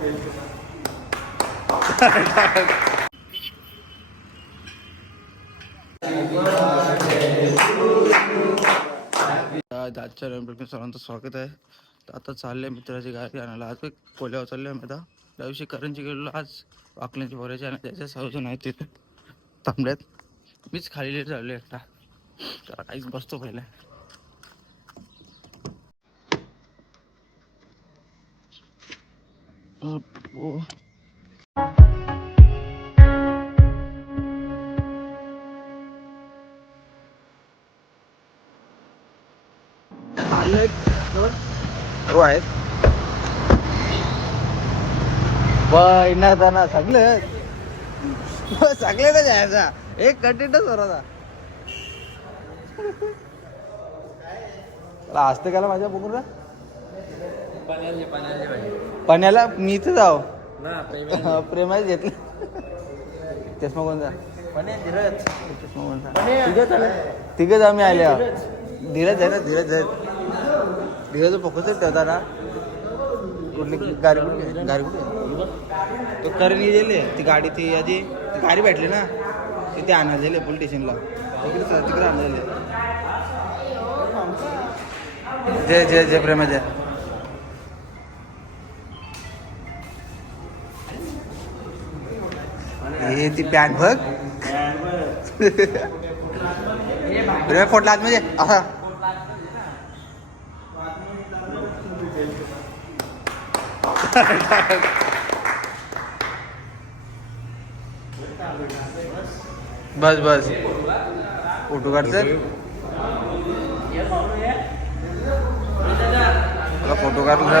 आज आजच्या रंगप्रकाश सर्वांचं स्वागत आहे. तर आता चालले मित्राची गाडी आणायला. आज कोल्यावर चालले आम्ही आता. त्या दिवशी करंजी गेलेलो. आज वाकण्याची भरायची आणि त्याच्या सर्वजण आहे तिथे. थांबल्यात मीच खाली लेट एकटा तर आईच बसतो पहिला. अप्पो. हो आहेत. ना ना सगळं सगळे ना जायचा. एक कंटेंटच होता. असते का माझ्या बघून पाण्याला मी इथे जाव प्रेमाच घेतलं. चष्मा कोणता? चष्मा कोणता? तिघच आम्ही आले. धीरज आहे ना धीरज आहे. धीरज फोकसच ठेवता ना. कुठली गाडी कुठली गाडी कुठली तो करणी गेले ती गाडी ती आधी ती गाडी भेटली ना. ती ते आणायला गेले पोलीस स्टेशनला तिकडे तिकडे आणायला गेले. जय जय जय प्रेमा जय हे ती पॅन्ट बघ. प्रेमा फोटला आत म्हणजे. असा बस बस. फोटो काढचं फोटो काढला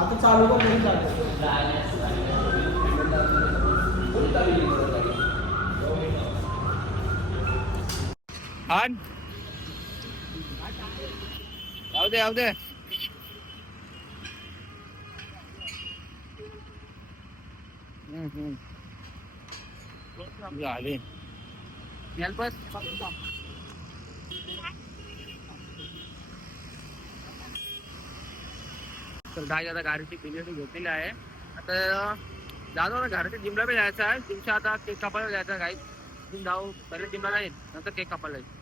आता चालू कर म्हणून चालू आण जाऊ दे जाऊ दे हम्म, हम्म. तर काय आता गाडीची डिलिव्हरी घेतलेली आहे. आता जातो ना घराच्या जिमला बी जायचं आहे. जिमच्या आता केक कापायला जायचं आहे काही जिम जाऊ पहिले जिमला जाईल नंतर केक कापायला जाईल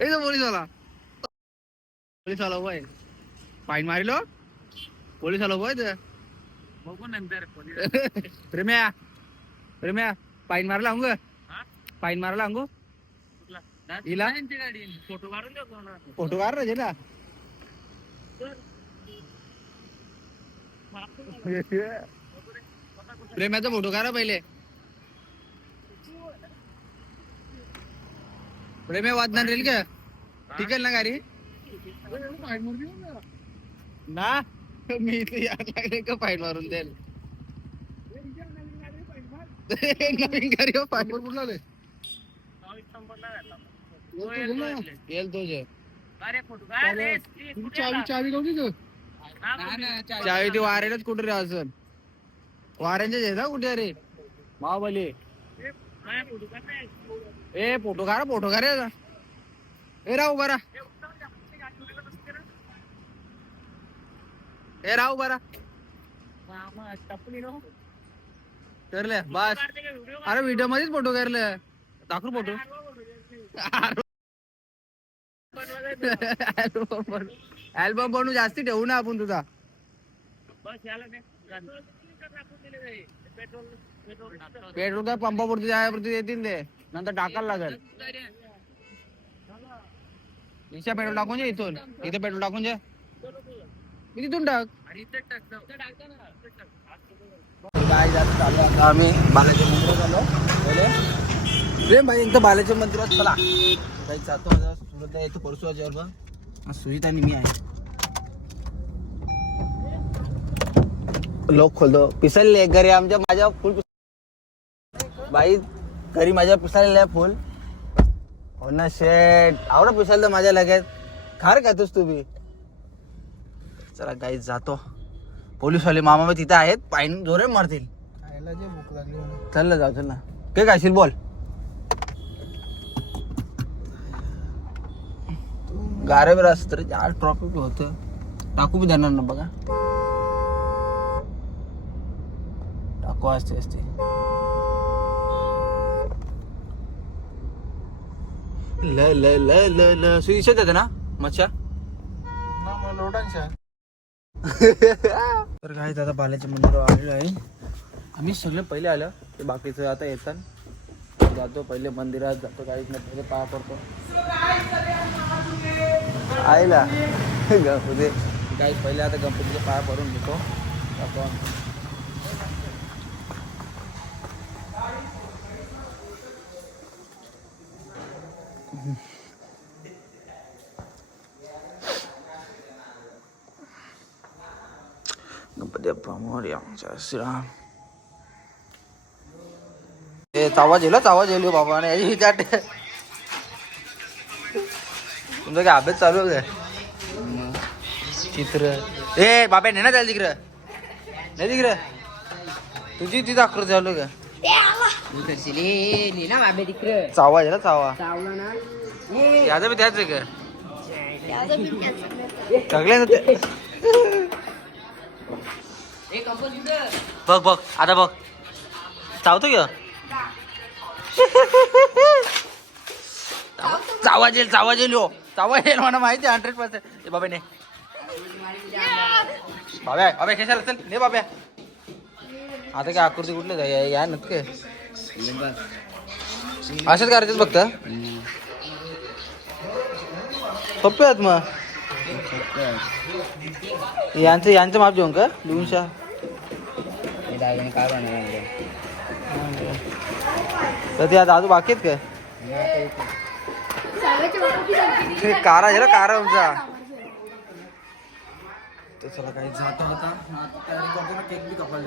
ए तो पोलीस आला. पोलीस आला होय फाईन मारिलो. पोलीस आलो होय ते बघू नंतर प्रेम्या प्रेम्या फाईन मारला अंग फाईन मारला अंगू हिला? फोटो काढून फोटो काढ ना प्रेमाचा फोटो काढा पहिले. प्रेम्या वादणार रेल का? टिकेल ना गाडी? ना? मी इथे यायला लागले का फाईन मारून द्याल नवीन गाडी कुठला येल तुझे चावी ती? वाऱ्यालाच कुठे रे असन? वाऱ्यांच्या ना कुठे रे? महाबली ए फोटो काढ फोटो काढ रे. ए राहू. बरा ए राहू. बरा करले बस. अरे व्हिडिओ मध्येच फोटो करले. दाखवू फोटो. अल्बम बनवू जास्ती ठेवू ना आपण तुझा. पेट्रोल काय पंपापुरती जाण्यापुरती येतील ते. नंतर टाकायला लागेल. रिक्षा पेट्रोल टाकून जे इथून. इथे पेट्रोल टाकून जे मी तिथून टाक. काय जास्त चालू आता आम्ही बालाजी मंदिरात आलो. प्रेम भाई एकदा बालाच्या मंदिरात चला. काही जातो आता. सुरत येतो परसू सुजित आणि मी आहे. लोक खोलतो. पिसलले घरी आमच्या माझ्या फुल बाई घरी माझ्या पिसाळलेलं आहे फुल. हो ना शेट. आवडा पिसाल माझ्या लगेच. खार खातोस तू बी. चला गाई जातो. पोलीसवाले मामा तिथे आहेत. पायन जोरे मारतील. खायला जे भूक लागली म्हणून. चल जाऊ चल ना. काय खाशील? बोल. गारे बिरा असत रे आज ट्रॉफिक होत टाकू बी देणार ना बघा. टाकू असते असते. ल ल ल ल ल. सुईशात येते ना मच्छा? तर काय दादा बाल्याच्या मंदिरावर आलेलो आहे. आम्ही सगळे पहिले आलो ते बाकीचं आता येतात. जातो पहिले मंदिरात जातो काहीच नाही पहिले पाया पडतो. आईला. गणपती. काही पहिले आता गणपतीचे पाया पडून घेतो. आपण. गणपती अप्पा मोरया श्रीराम ए आवाज येईल आवाज येईल बाबा आणि त्या तुमचा काय अभ्यास चालू आहे? चित्र ए बाबा ने ना त्याला तिकडं नाही तिकडं तुझी तिथं अकरा चालू का चावा आहे ना चावा याचा बी त्याच आहे का ना ते बघ बघ आता बघ चावतो का चावा जेल चावा जेल हो चावा जेल मला माहिती हंड्रेड पर्सेंट बाबा ने बाब्या बाब्या कशाला चल ने बाब्या आता काय आकृती कुठले जा या- या नक्की असंच करायचं फक्त सोपे आहेत मग यांचं यांचं माप घेऊन का लिहून शा तर ते आता अजून बाकी आहेत काय कारा आहे ना कारा आमचा. तर चला काही जातो आता. आता तयारी करतो ना केक बी कपाल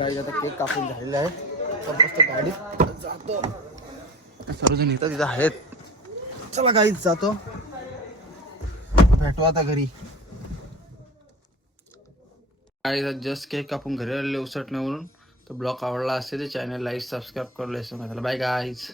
गाडी आता केक कापून झालेला आहे. तर मस्त गाडीत जातो. सर्वजण इथं. तिथं आहेत. चला काहीच जातो. भेटू आता घरी. जस्ट केक कापून घरी आलेले उसटण्यावरून तर ब्लॉग आवडला असेल तर चॅनल लाईक सबस्क्राईब करू बाय गाईज